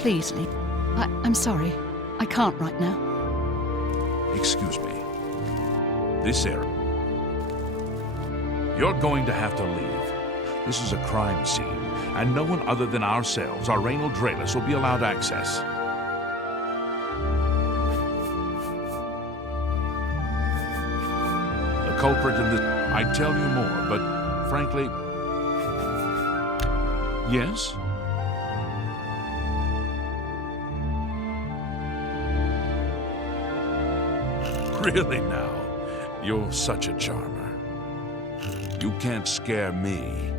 Please leave. I'm sorry. I can't right now. Excuse me. This area. You're going to have to leave. This is a crime scene, and no one other than ourselves, our Raynal Draelis, will be allowed access. The culprit in this... I'd tell you more, but frankly... Yes? Really now? You're such a charmer. You can't scare me.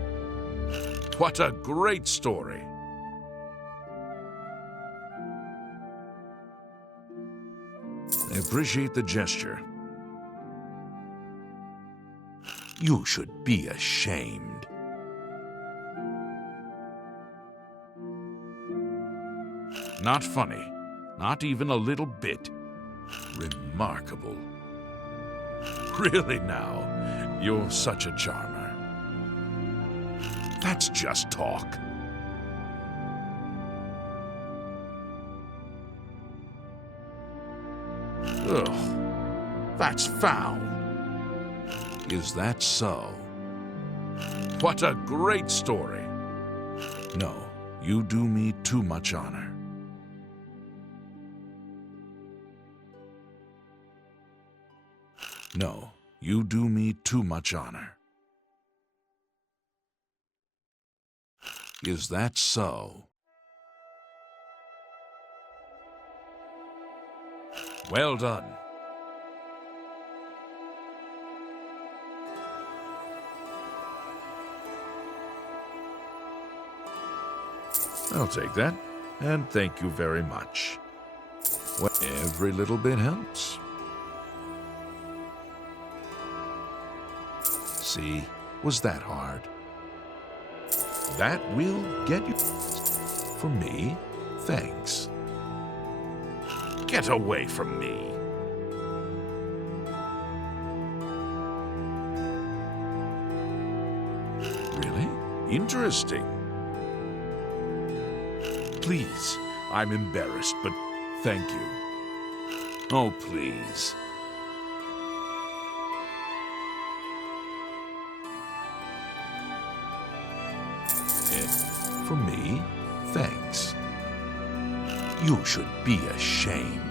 What a great story. I appreciate the gesture. You should be ashamed. Not funny. Not even a little bit. Remarkable. Really now? You're such a charmer. That's just talk. Ugh, that's foul. Is that so? What a great story. No, you do me too much honor. No, you do me too much honor. Is that so? Well done. I'll take that, and thank you very much. Well, every little bit helps. See, was that hard? That will get you. For me, thanks. Get away from me. Really? Interesting. Please, I'm embarrassed, but thank you. Oh, please. For me, thanks. You should be ashamed.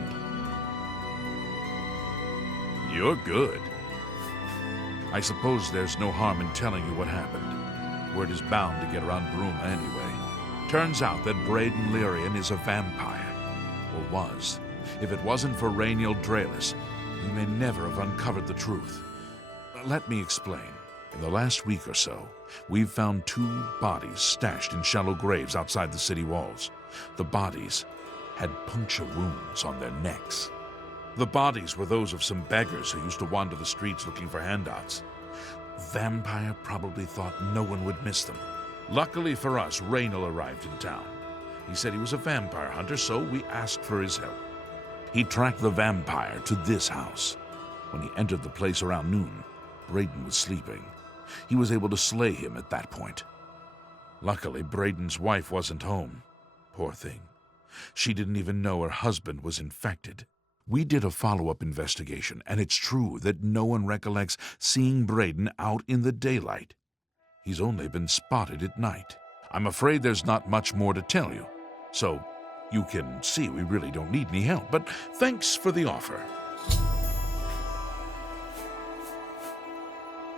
You're good. I suppose there's no harm in telling you what happened. Word is bound to get around Bruma anyway. Turns out that Braden Lyrian is a vampire. Or was. If it wasn't for Raynal Draelis, we may never have uncovered the truth. Let me explain. In the last week or so, we've found 2 bodies stashed in shallow graves outside the city walls. The bodies had puncture wounds on their necks. The bodies were those of some beggars who used to wander the streets looking for handouts. Vampire probably thought no one would miss them. Luckily for us, Raynal arrived in town. He said he was a vampire hunter, so we asked for his help. He tracked the vampire to this house. When he entered the place around noon, Braden was sleeping. He was able to slay him at that point. Luckily, Braden's wife wasn't home. Poor thing. She didn't even know her husband was infected. We did a follow-up investigation, and it's true that no one recollects seeing Braden out in the daylight. He's only been spotted at night. I'm afraid there's not much more to tell you. So, you can see we really don't need any help, but thanks for the offer.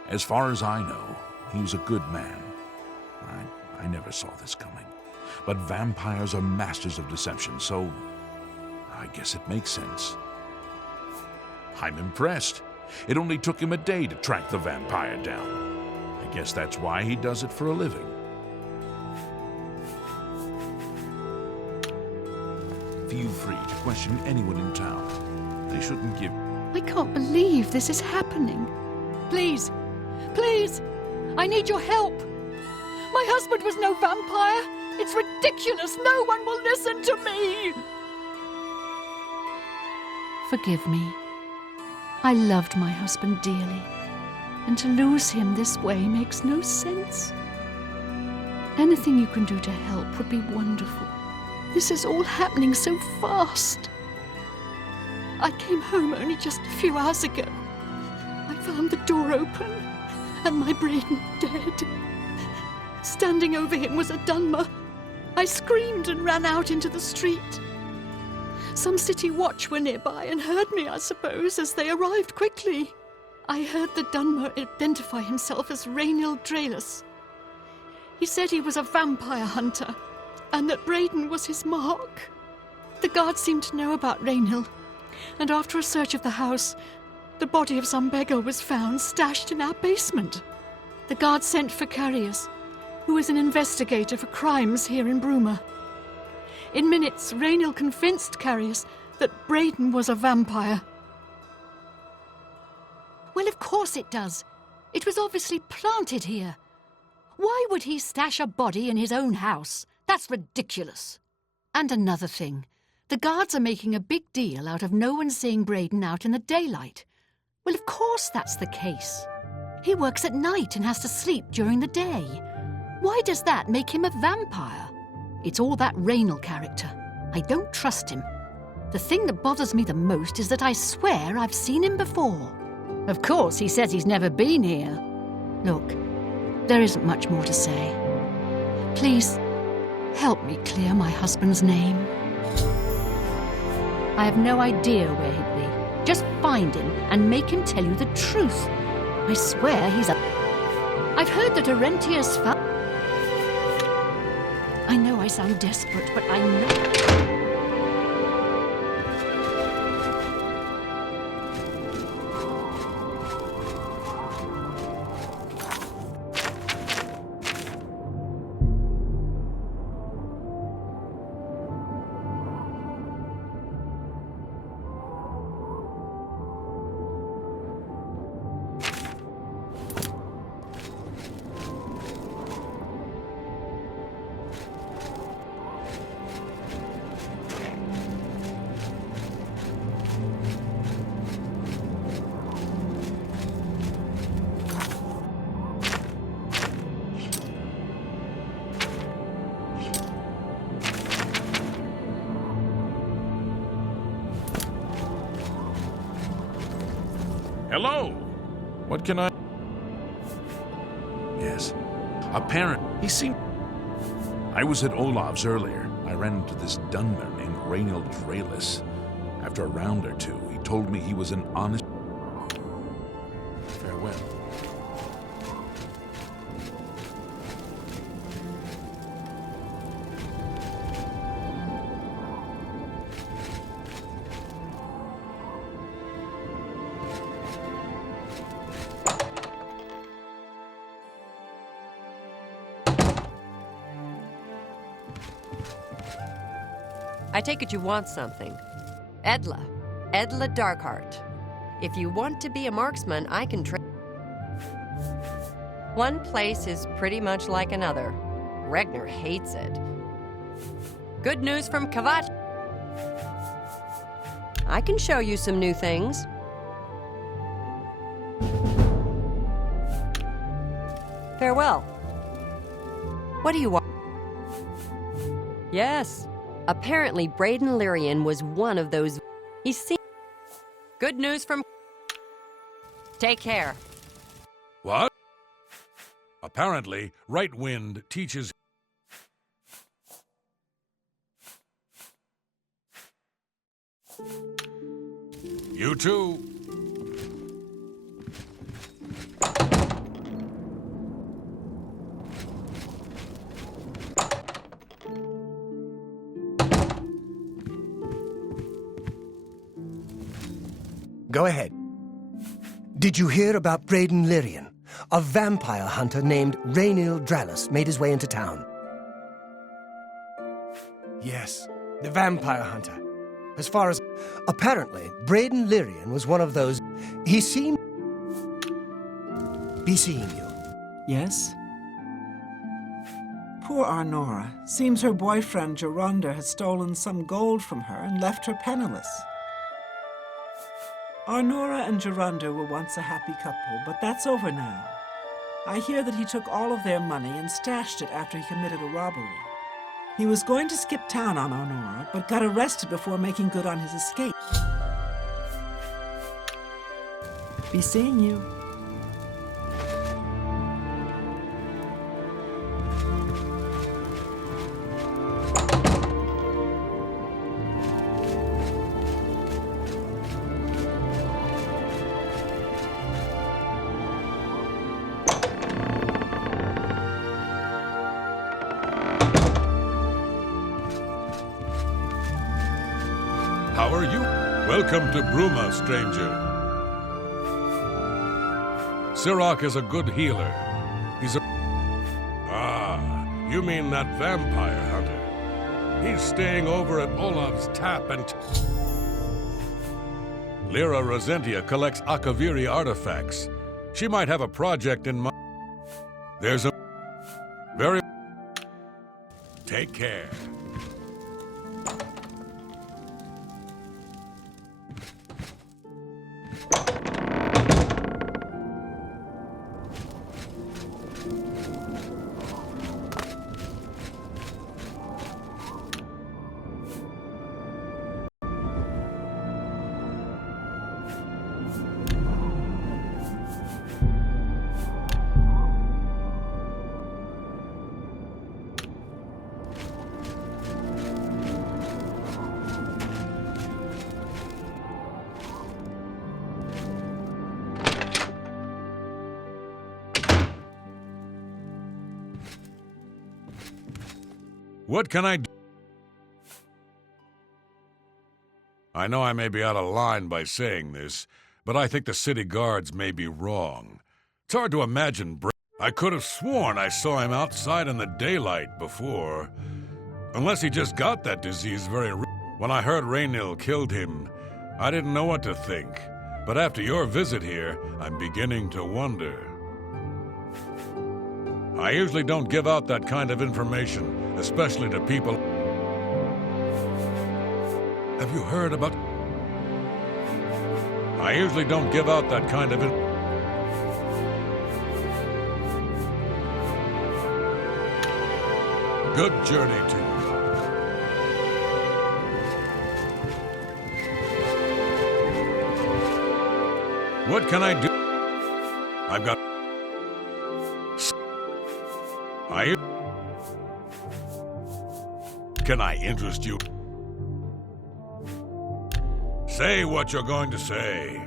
As far as I know, he was a good man. I never saw this coming. But vampires are masters of deception, so I guess it makes sense. I'm impressed. It only took him a day to track the vampire down. I guess that's why he does it for a living. Feel free to question anyone in town. They shouldn't give... I can't believe this is happening. Please, please, I need your help. My husband was no vampire. It's ridiculous. No one will listen to me. Forgive me. I loved my husband dearly, and to lose him this way makes no sense. Anything you can do to help would be wonderful. This is all happening so fast. I came home only just a few hours ago. I found the door open and my Braden dead. Standing over him was a Dunmer. I screamed and ran out into the street. Some city watch were nearby and heard me, I suppose, as they arrived quickly. I heard the Dunmer identify himself as Rainil Draelus. He said he was a vampire hunter and that Braden was his mark. The guards seemed to know about Rainil, and after a search of the house, the body of some beggar was found stashed in our basement. The guards sent for Carius, who is an investigator for crimes here in Bruma. In minutes, Rainil convinced Carius that Braden was a vampire. Well, of course it does. It was obviously planted here. Why would he stash a body in his own house? That's ridiculous. And another thing. The guards are making a big deal out of no one seeing Braden out in the daylight. Well, of course that's the case. He works at night and has to sleep during the day. Why does that make him a vampire? It's all that Rainil character. I don't trust him. The thing that bothers me the most is that I swear I've seen him before. Of course, he says he's never been here. Look, there isn't much more to say. Please, help me clear my husband's name. I have no idea where he'd be. Just find him and make him tell you the truth. I swear he's a... I've heard that Arentius found... I know I sound desperate, but I know... Hello! What can I... Yes. Apparently, he seemed... I was at Olav's earlier. I ran into this Dunmer named Rainil Draelus. After a round or two, he told me he was an honest... Farewell. I take it you want something. Edla Darkheart. If you want to be a marksman, I can train. One place is pretty much like another. Regner hates it. Good news from Kavat. I can show you some new things. Farewell. What do you want? Yes. Apparently, Braden Lyrian was one of those... He's seen... Good news from... Take care. What? Apparently, Right Wind teaches... You too. Go ahead. Did you hear about Braden Lyrian? A vampire hunter named Rainil Draelus made his way into town. Yes, the vampire hunter. As far as... Apparently, Braden Lyrian was one of those... He seemed... be seeing you. Yes? Poor Arnora. Seems her boyfriend, Geronda, has stolen some gold from her and left her penniless. Arnora and Geronda were once a happy couple, but that's over now. I hear that he took all of their money and stashed it after he committed a robbery. He was going to skip town on Honora, but got arrested before making good on his escape. Be seeing you. How are you? Welcome to Bruma, stranger. Sirach is a good healer. He's a... Ah, you mean that vampire hunter. He's staying over at Olav's Tap and... Lyra Rosentia collects Akaviri artifacts. She might have a project in mind. There's a... Very... Take care. What can I do? I know I may be out of line by saying this, but I think the city guards may be wrong. It's hard to imagine I could have sworn I saw him outside in the daylight before. Unless he just got that disease When I heard Raynil killed him, I didn't know what to think. But after your visit here, I'm beginning to wonder. I usually don't give out that kind of information, especially to people. Have you heard about... I usually don't give out that kind of... Good journey to you. What can I do? I've got... Can I interest you? Say what you're going to say.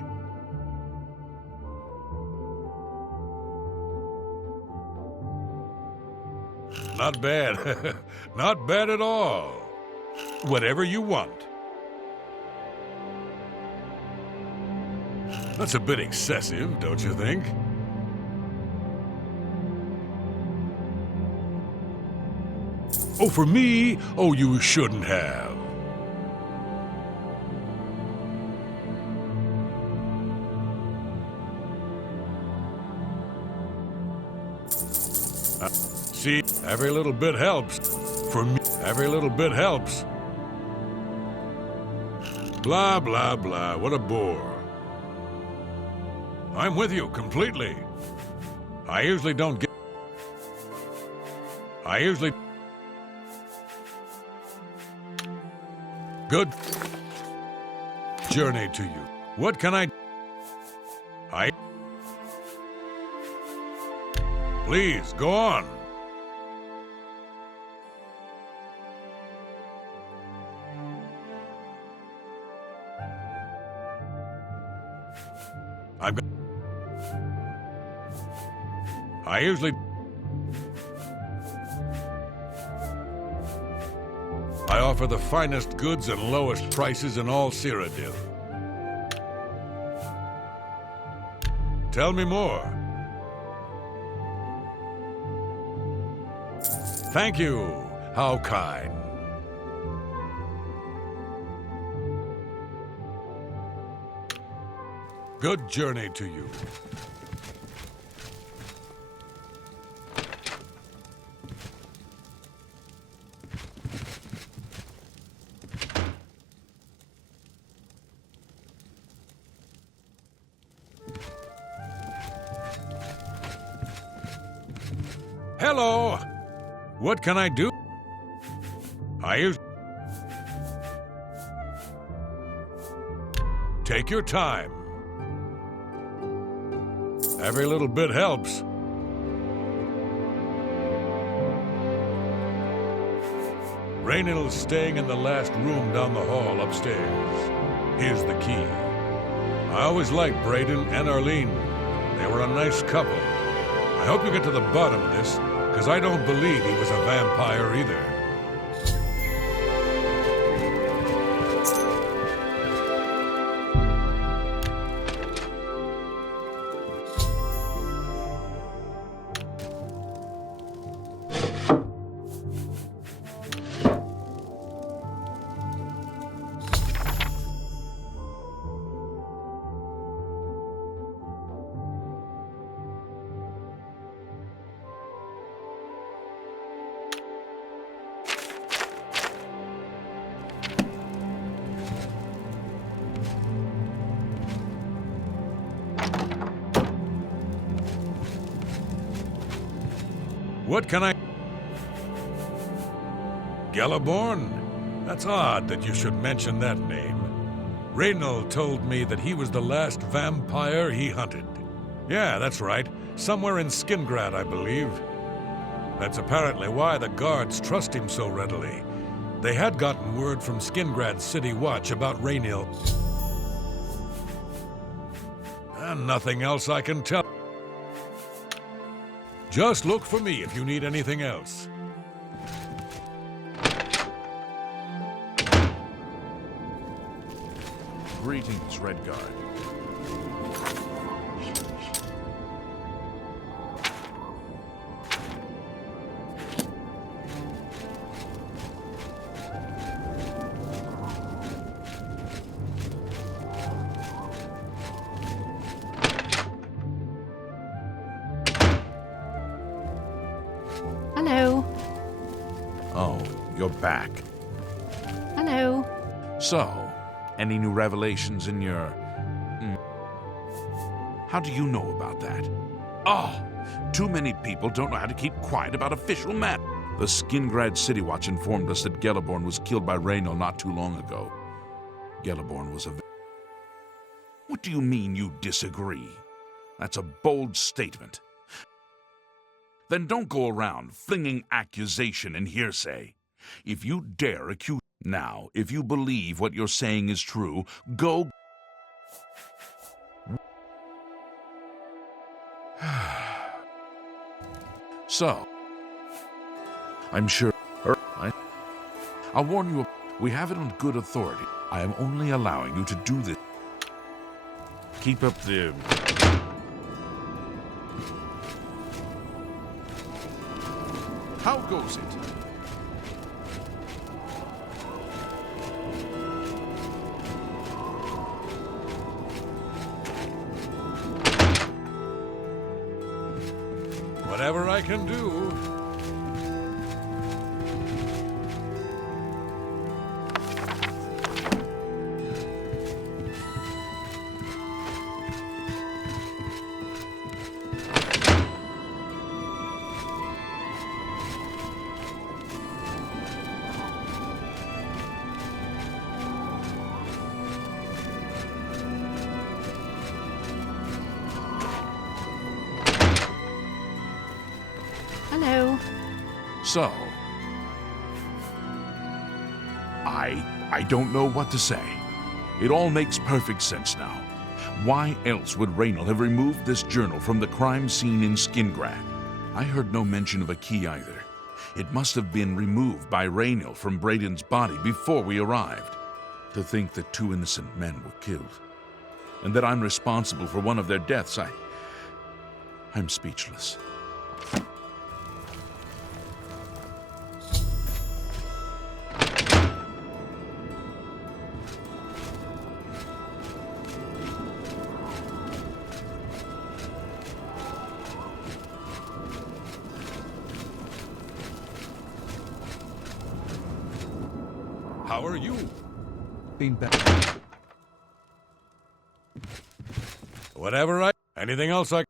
Not bad. Not bad at all. Whatever you want. That's a bit excessive, don't you think? Oh, for me? Oh, you shouldn't have. See, every little bit helps. For me, every little bit helps. Blah, blah, blah. What a bore. I'm with you completely. I usually don't get... I usually... Good journey to you. What can I... Please, go on. I usually... I offer the finest goods and lowest prices in all Cyrodiil. Tell me more. Thank you. How kind. Good journey to you. Hello. What can I do? I used... Take your time. Every little bit helps. Raynill's staying in the last room down the hall upstairs. Here's the key. I always liked Braden and Arlene. They were a nice couple. I hope you get to the bottom of this, because I don't believe he was a vampire either. What can I... Gelliborn? That's odd that you should mention that name. Reynold told me that he was the last vampire he hunted. Yeah, that's right. Somewhere in Skingrad, I believe. That's apparently why the guards trust him so readily. They had gotten word from Skingrad's City Watch about Reynold. And nothing else I can tell. Just look for me if you need anything else. Greetings, Redguard. Hello. Oh, you're back. Hello. So, any new revelations in your... How do you know about that? Oh, too many people don't know how to keep quiet about official matters. The Skingrad City Watch informed us that Gelliborn was killed by Reynold not too long ago. Gelliborn was a... What do you mean you disagree? That's a bold statement. Then don't go around flinging accusation and hearsay. If you dare accuse... Now, if you believe what you're saying is true, go... So, I'm sure... I'll warn you, we have it on good authority. I am only allowing you to do this. Keep up the... How goes it? Whatever I can do. Hello. So, I don't know what to say. It all makes perfect sense now. Why else would Reynold have removed this journal from the crime scene in Skingrad? I heard no mention of a key either. It must have been removed by Reynold from Braden's body before we arrived. To think that 2 innocent men were killed, and that I'm responsible for one of their deaths, I'm speechless. How are you? Been back. Whatever I... Anything else I...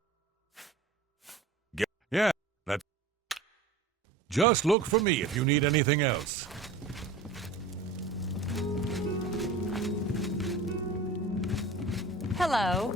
Yeah, that's... Just look for me if you need anything else. Hello.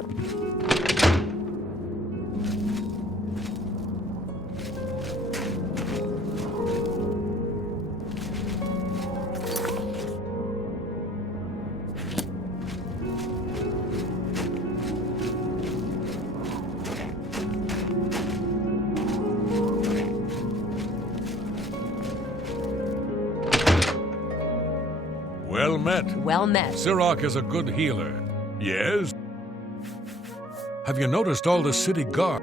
Well met. Well met. Sirach is a good healer. Yes? Have you noticed all the city guard?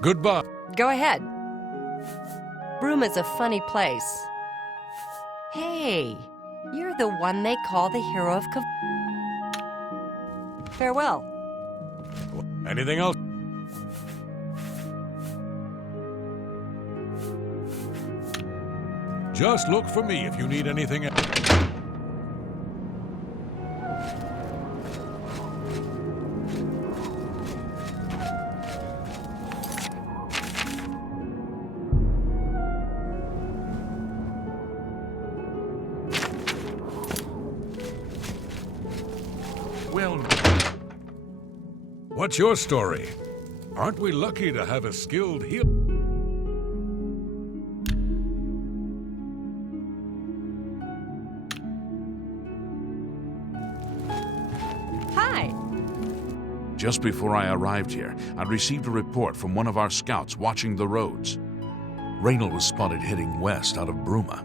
Goodbye. Go ahead. Broom is a funny place. Hey, you're the one they call the hero of Farewell. Anything else? Just look for me if you need anything else. Well, What's your story? Aren't we lucky to have a skilled healer? Hi. just before I arrived here, I received a report from one of our scouts watching the roads. Raynal was spotted heading west out of Bruma.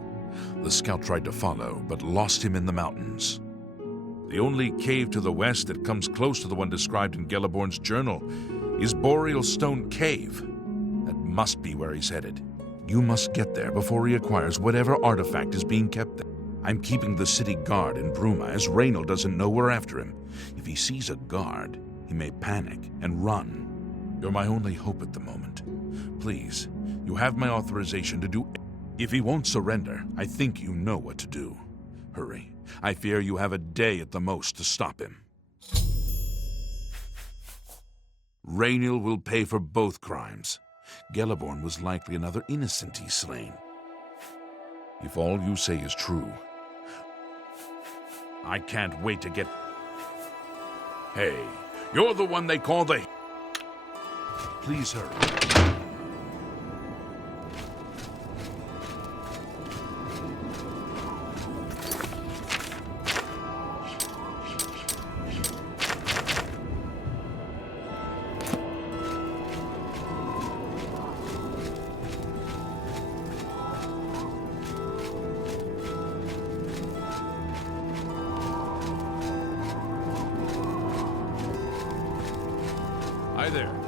The scout tried to follow, but lost him in the mountains. The only cave to the west that comes close to the one described in Gelliborn's journal is Boreal Stone Cave. That must be where he's headed. You must get there before he acquires whatever artifact is being kept there. I'm keeping the city guard in Bruma, as Raynal doesn't know we're after him. If he sees a guard, he may panic and run. You're my only hope at the moment. Please, you have my authorization to do. If he won't surrender, I think you know what to do. Hurry. I fear you have a day at the most to stop him. Raynal will pay for both crimes. Gelliborn was likely another innocent he's slain. If all you say is true, I can't wait to get... Hey, you're the one they call the... Please hurry. Hi there.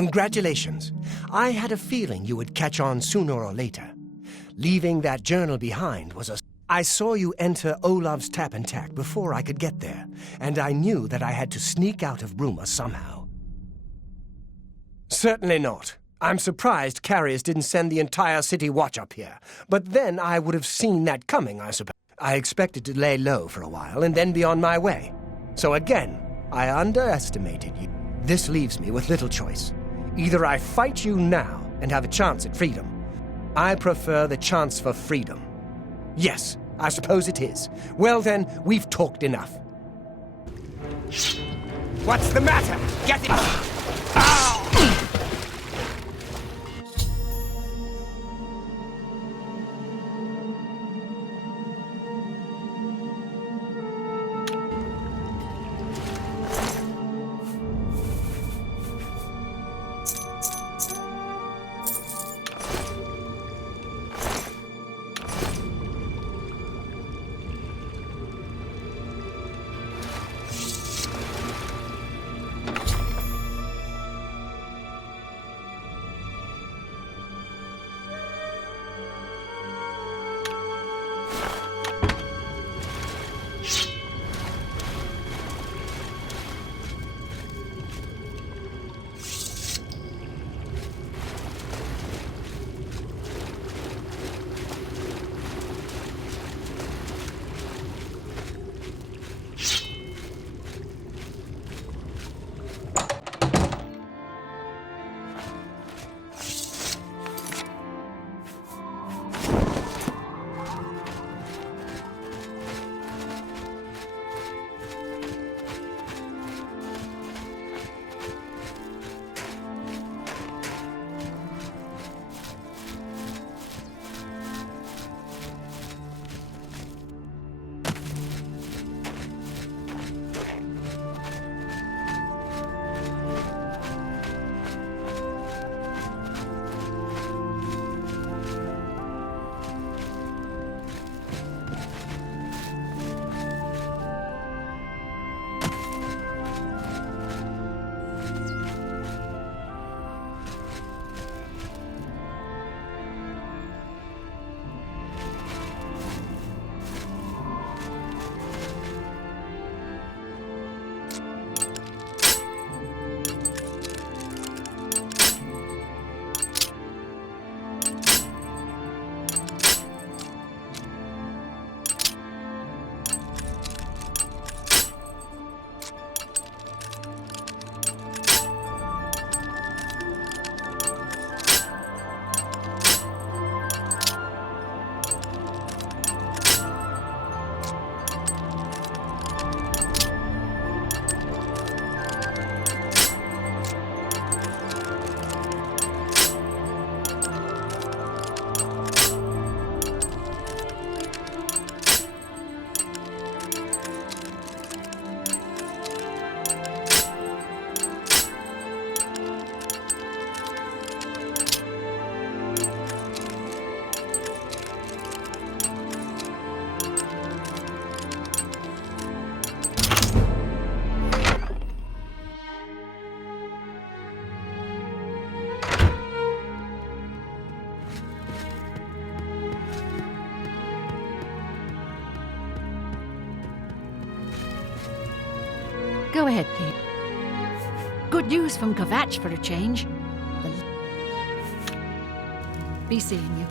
Congratulations. I had a feeling you would catch on sooner or later. Leaving that journal behind was a... I saw you enter Olav's tap and tack before I could get there, and I knew that I had to sneak out of Bruma somehow. Certainly not. I'm surprised Carriers didn't send the entire city watch up here, but then I would have seen that coming, I suppose. I expected to lay low for a while and then be on my way. So again, I underestimated you. This leaves me with little choice. Either I fight you now and have a chance at freedom. I prefer the chance for freedom. Yes, I suppose it is. Well then, we've talked enough. What's the matter? Get it! Ow! Go ahead, Kate. Good news from Kvatch for a change. Be seeing you.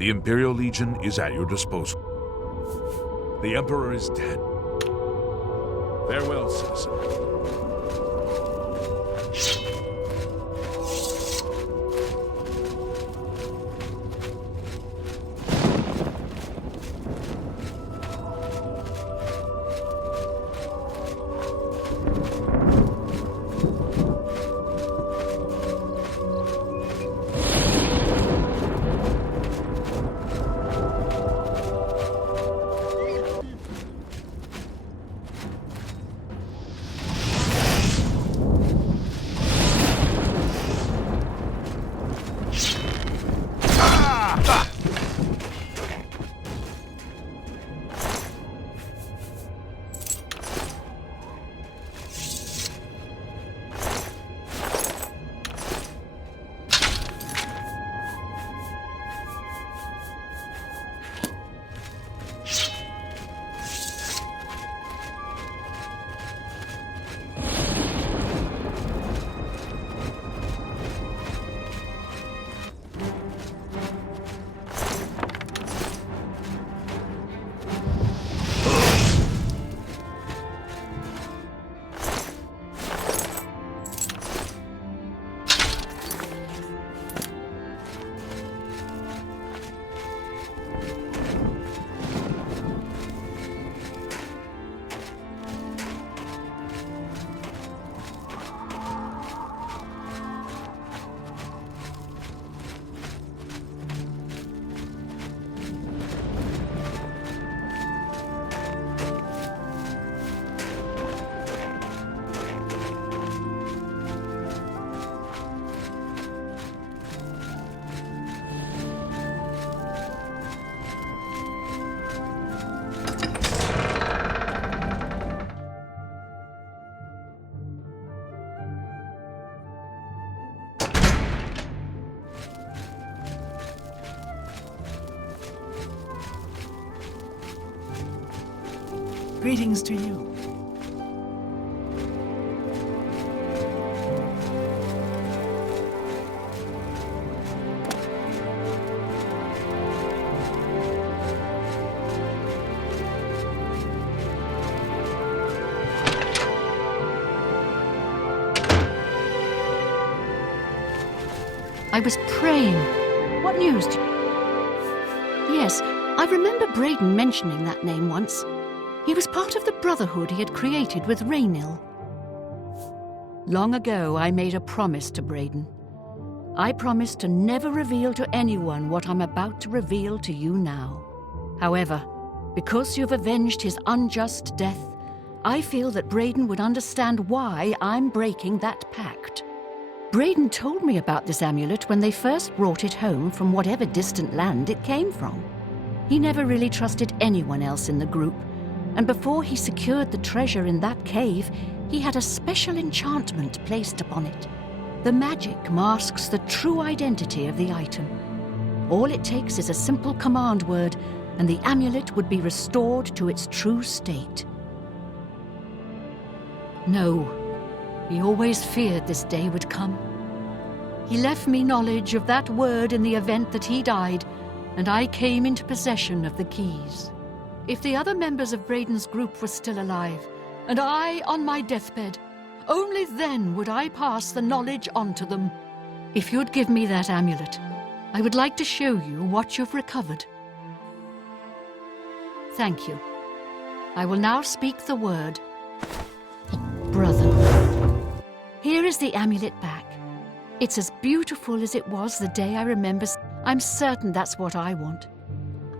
The Imperial Legion is at your disposal. The Emperor is dead. Farewell, citizen. Greetings to you. I was praying. What news? Yes, I remember Braden mentioning that name once. He was part of the brotherhood he had created with Raynil. Long ago, I made a promise to Braden. I promised to never reveal to anyone what I'm about to reveal to you now. However, because you've avenged his unjust death, I feel that Braden would understand why I'm breaking that pact. Braden told me about this amulet when they first brought it home from whatever distant land it came from. He never really trusted anyone else in the group, and before he secured the treasure in that cave, he had a special enchantment placed upon it. The magic masks the true identity of the item. All it takes is a simple command word, and the amulet would be restored to its true state. No, he always feared this day would come. He left me knowledge of that word in the event that he died, and I came into possession of the keys. If the other members of Braden's group were still alive, and I on my deathbed, only then would I pass the knowledge on to them. If you'd give me that amulet, I would like to show you what you've recovered. Thank you. I will now speak the word. Brother. Here is the amulet back. It's as beautiful as it was the day I remember. I'm certain that's what I want.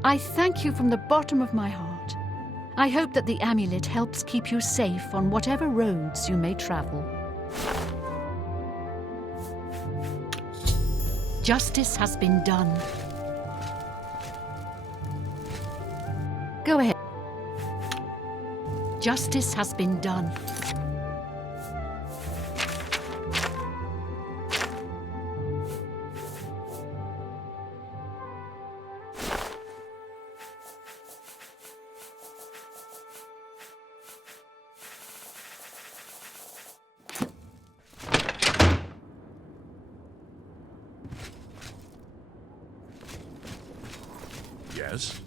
I thank you from the bottom of my heart. I hope that the amulet helps keep you safe on whatever roads you may travel. Justice has been done. Go ahead. Justice has been done. Yes?